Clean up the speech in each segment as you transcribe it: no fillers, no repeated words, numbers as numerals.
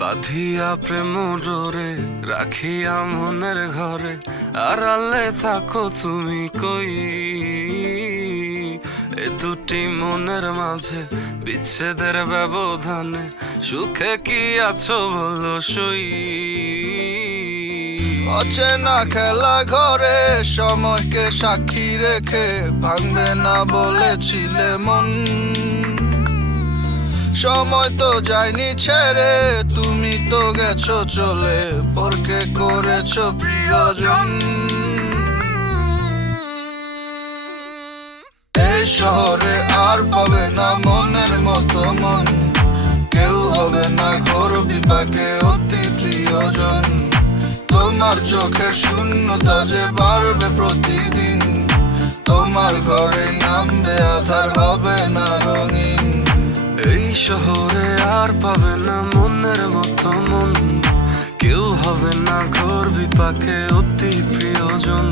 বাঁধিয়া প্রেম ডোরে রাখিয়া মনের ঘরে আড়ালে থাকো তুমি কই। এ দুটি মনের মাঝে বিচ্ছেদের ব্যবধানে সুখে কি আছো বলো সই। অচেনা খেলা ঘরে সময়কে সাক্ষী রেখে ভাঙবে না বলেছিলে মন। সময় তো যায়নি ছেড়ে, তুমি তো গেছো চলে, পরকে করেছো প্রিয়জন। এই শহরে আর পাবে না মনের মতো মন, কেউ হবে না ঘোর বিপাকে অতি প্রিয়জন। তোমার চোখের শূন্যতা যে বাড়বে প্রতিদিন, তোমার ঘরে নামবে আধার, হবে না রঙিন। এই শহরে আর পাবে না মনের মতো মন, কেউ হবে না ঘোর বিপাকে অতি প্রিয়জন।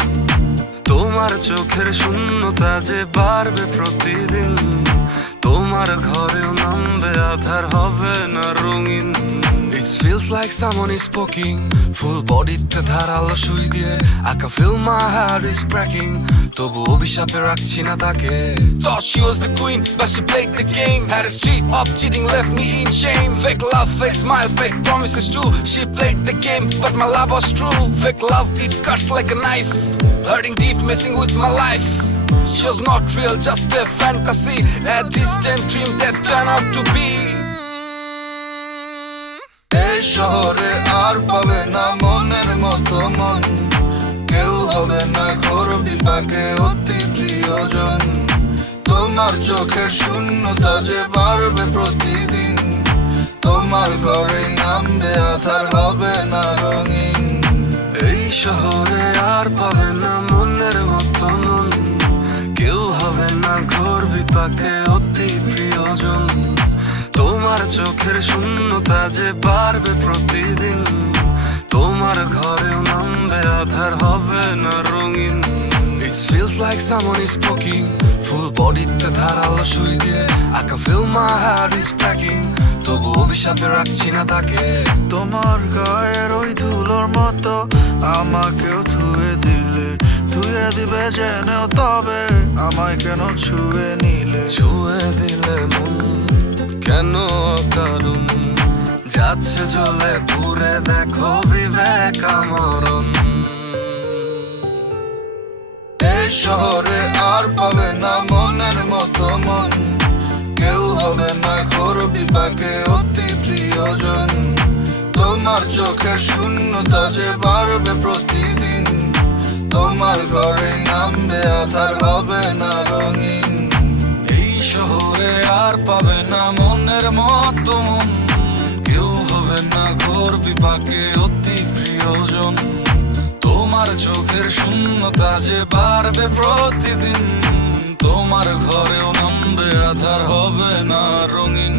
তোমার চোখের শূন্যতা যে বাড়বে প্রতিদিন, তোমার ঘরেও নামবে আধার, হবে না রঙিন। It feels like someone is poking, full bodyতে ধারালো সুই দিয়ে। I can feel my heart is cracking, তবু অভিশাপে রাখছি না তাকে। Thought she was the queen, but she played the game. Had a street of cheating, left me in shame. Fake love, fake smile, fake promises too. She played the game, but my love was true. Fake love, it cuts like a knife, hurting deep, messing with my life. She was not real, just a fantasy, a distant dream that turned out to be. এই শহরে আর পাবে না মনের মতো মন, কেউ হবে না ঘোর বিপাকে অতি প্রিয়জন। তোমার চোখের শূন্যতা যে বাড়বে প্রতিদিন, তোমার ঘরে নামবে আধার, হবে না রঙিন। এই শহরে আর পাবে না মনের মতো মন, কেউ হবে না ঘোর বিপাকে অতি প্রিয়জন। তোমার চোখের শূন্যতা যে বাড়বে প্রতিদিন, তোমার ঘরেও নামবে আধার, হবে না রঙিন। It feels like someone is poking, full bodyতে ধারালো সুই দিয়ে। I can feel my heart is cracking, তবু অভিশাপে রাখছি না তাকে। তোমার গায়ের ওই ধুলোর মতো আমাকেও ধুয়ে দিলে, ধুয়ে দিবে জেনেও তবে আমায় কেন ছুঁয়ে নিলে। ছুঁয়ে দিলে মন কেন কারণ, যাচ্ছে জ্বলে পুরে দেখো বিবেক আমরণ। এই শহরে আর পাবে না মনের মতো মন, কেউ হবে না ঘোর বিপাকে অতি প্রিয়জন। তোমার চোখের শূন্যতা যে বাড়বে প্রতিদিন, তোমার ঘরে নামবে আধার, হবে না রঙিন। এই শহরে আর পাবে না মনের মতো মন, কেউ হবে না ঘোর বিপাকে অতি প্রিয়জন। তোমার চোখের শূন্যতা যে বাড়বে প্রতিদিন, তোমার ঘরেও নামবে আধার, হবে না রঙিন।